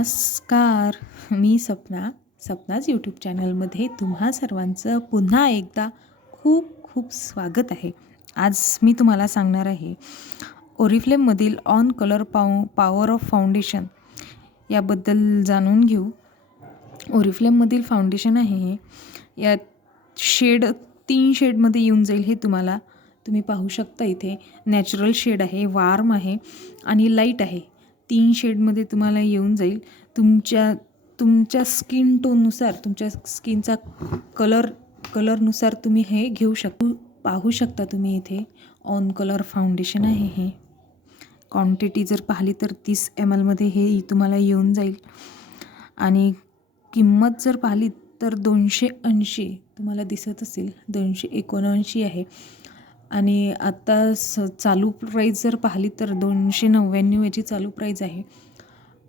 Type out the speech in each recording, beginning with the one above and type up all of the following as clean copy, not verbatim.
नमस्कार. मी सपनाच यूट्यूब चॅनलमध्ये तुम्हा सर्वांचं पुन्हा एकदा खूप खूप स्वागत आहे. आज मी तुम्हाला सांगणार आहे ओरिफ्लेममधील on colour power of foundation याबद्दल जाणून घेऊ. ओरिफ्लेममधील फाउंडेशन आहे हे. यात 3 शेडमध्ये येऊन जाईल. हे तुम्ही पाहू शकता. इथे नॅचरल शेड आहे, वार्म आहे आणि लाईट आहे. 3 शेडमध्ये तुम्हाला येऊन जाईल. तुमच्या स्किन टोननुसार, तुमच्या स्किनचा कलरनुसार तुम्ही हे घेऊ पाहू शकता. तुम्ही इथे ऑन कलर फाउंडेशन आहे हे. क्वांटिटी जर पाहिली तर 30 ml मध्ये हे तुम्हाला येऊन जाईल आणि किंमत जर पाहिली तर 280 तुम्हाला दिसत असेल. 279 आहे आणि आता चालू प्राईस जर पाहिली तर 299 याची चालू प्राईस आहे.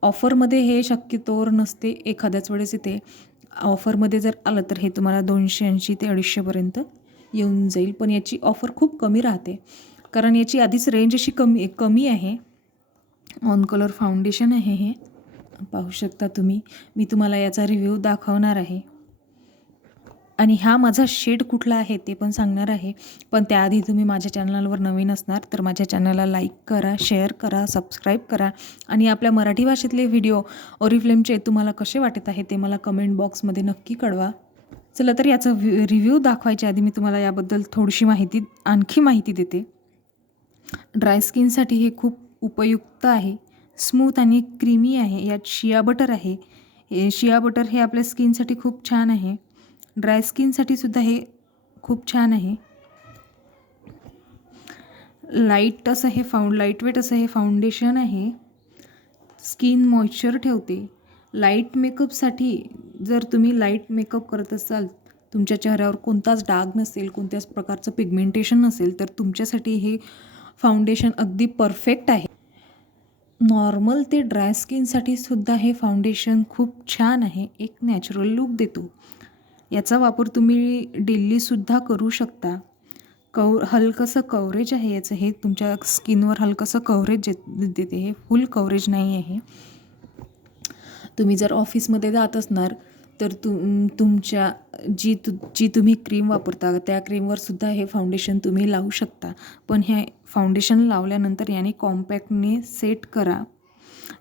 ऑफरमध्ये हे शक्यतोवर नसते, एखाद्याच वेळेस येते. ऑफरमध्ये जर आलं तर हे तुम्हाला 280 ते 250पर्यंत येऊन जाईल. पण याची ऑफर खूप कमी राहते कारण याची आधीच रेंज अशी कमी आहे. ऑन कलर फाउंडेशन आहे हे, पाहू शकता तुम्ही. मी तुम्हाला याचा रिव्ह्यू दाखवणार आहे आणि हा माझा शेड कुठला आहे ते पण सांगणार आहे. पण त्याआधी तुम्ही माझ्या चॅनलवर नवीन असणार तर माझ्या चॅनलला लाईक करा, शेअर करा, सबस्क्राईब करा आणि आपल्या मराठी भाषेतले व्हिडिओ ओरिफ्लेमचे तुम्हाला कसे वाटत आहे ते मला कमेंट बॉक्समध्ये नक्की कळवा. चला तर याचा रिव्ह्यू दाखवायच्या आधी मी तुम्हाला याबद्दल थोडीशी आणखी माहिती देते. ड्राय स्किनसाठी हे खूप उपयुक्त आहे. स्मूथ आणि क्रीमी आहे. यात शिया बटर आहे. शिया बटर हे आपल्या स्किनसाठी खूप छान आहे. ड्राय स्किनसाठी सुद्धा हे खूप छान आहे. लाईटवेट असं हे फाउंडेशन आहे. स्किन मॉइश्चर ठेवते. लाईट मेकअपसाठी जर तुम्ही लाईट मेकअप करत असाल, तुमच्या चेहऱ्यावर कोणताच डाग नसेल, कोणत्याच प्रकारचं पिगमेंटेशन नसेल तर तुमच्यासाठी हे फाउंडेशन अगदी परफेक्ट आहे. नॉर्मल ते ड्राय स्किनसाठी सुद्धा हे फाउंडेशन खूप छान आहे. एक नॅचरल लूक देतो. याचा वापर तुम्ही डेलीसुद्धा करू शकता. हलकंसं कव्हरेज आहे याचं. हे तुमच्या स्किनवर हलकंसं कव्हरेज देते. हे फुल कव्हरेज नाही आहे. तुम्ही जर ऑफिसमध्ये जात असणार तर तुमच्या जी तुम्ही क्रीम वापरता त्या क्रीमवर सुद्धा हे फाउंडेशन तुम्ही लावू शकता. पण हे फाउंडेशन लावल्यानंतर याने कॉम्पॅक्टने सेट करा.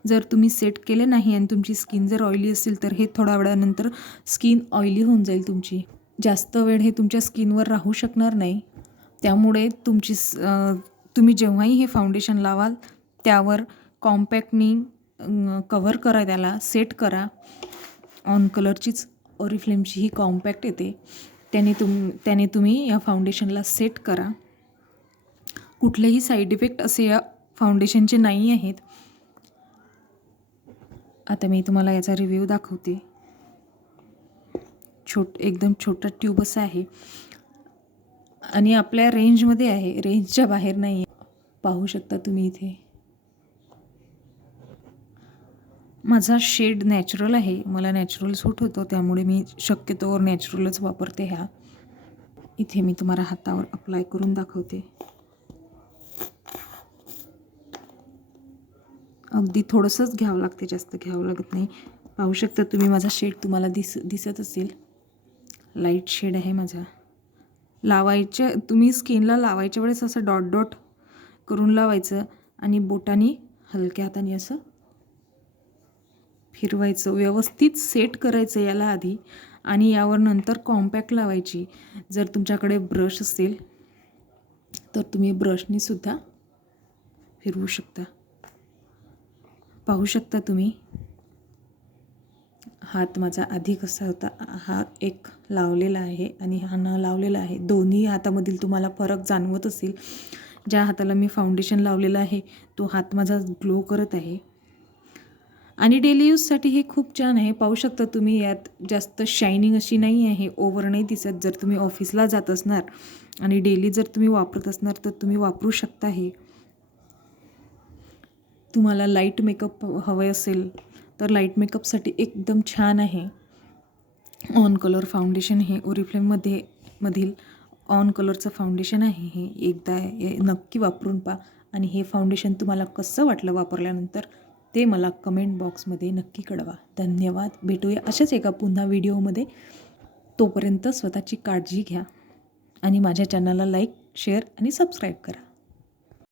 जर तुम्ही सेट केले नाही आणि तुमची स्किन जर ऑइली असेल तर हे थोड्या वेळानंतर स्किन ऑइली होऊन जाईल तुमची. जास्त वेळ हे तुमच्या स्किनवर राहू शकणार नाही. त्यामुळे तुम्ही जेव्हाही हे फाउंडेशन लावाल त्यावर कॉम्पॅक्टनी कव्हर करा, त्याला सेट करा. ऑन कलरचीच ओरिफ्लेमची ही कॉम्पॅक्ट येते. त्याने तुम्ही या फाउंडेशनला सेट करा. कुठलेही साईड इफेक्ट असे या फाउंडेशनचे नाही आहेत. आता मी तुम्हाला याचा रिव्ह्यू दाखवते. एकदम छोटा ट्यूब असा आहे आणि आपल्या रेंजमध्ये आहे, रेंजच्या बाहेर नाही आहे. पाहू शकता तुम्ही इथे. माझा शेड नॅचरल आहे. मला नॅचरल सूट होतो त्यामुळे मी शक्यतोवर नॅचरलच वापरते. इथे मी तुम्हाला हातावर अप्लाय करून दाखवते. अगदी थोडंसंच घ्यावं लागते, जास्त घ्यावं लागत नाही. पाहू शकता तुम्ही माझा शेड तुम्हाला दिसत असेल. लाईट शेड आहे माझा. तुम्ही स्किनला लावायच्या वेळेस असं डॉट डॉट करून लावायचं आणि बोटाने हलक्या हाताने असं फिरवायचं. व्यवस्थित सेट करायचं याला आधी आणि यावर नंतर कॉम्पॅक्ट लावायची. जर तुमच्याकडे ब्रश असेल तर तुम्ही ब्रशने सुद्धा फिरवू शकता. पाहू शकता तुम्ही. हात माझा आधी कसा होता, हा एक लावलेला आहे आणि हा न लावलेला आहे. दोन्ही हातामधील तुम्हाला फरक जाणवत असेल. ज्या हाताला मी फाउंडेशन लावलेलं आहे तो हात माझा ग्लो करत आहे आणि डेली यूजसाठी हे खूप छान आहे. पाहू शकता तुम्ही. यात जास्त शायनिंग अशी नाही आहे, ओव्हर नाही दिसत. जर तुम्ही ऑफिसला जात असणार आणि डेली जर तुम्ही वापरत असणार तर तुम्ही वापरू शकता. हे तुम्हाला लाईट मेकअप हवे असेल तर लाईट मेकअपसाठी एकदम छान आहे. ऑन कलर फाउंडेशन हे मधील ऑन कलरचं फाउंडेशन आहे. हे एकदा नक्की वापरून पहा आणि हे फाउंडेशन तुम्हाला कसं वाटलं वापरल्यानंतर ते मला कमेंट बॉक्समध्ये नक्की कळवा. धन्यवाद. भेटूया अशाच एका पुन्हा व्हिडिओमध्ये. तोपर्यंत स्वतःची काळजी घ्या आणि माझ्या चॅनलला लाईक, शेअर आणि सबस्क्राईब करा.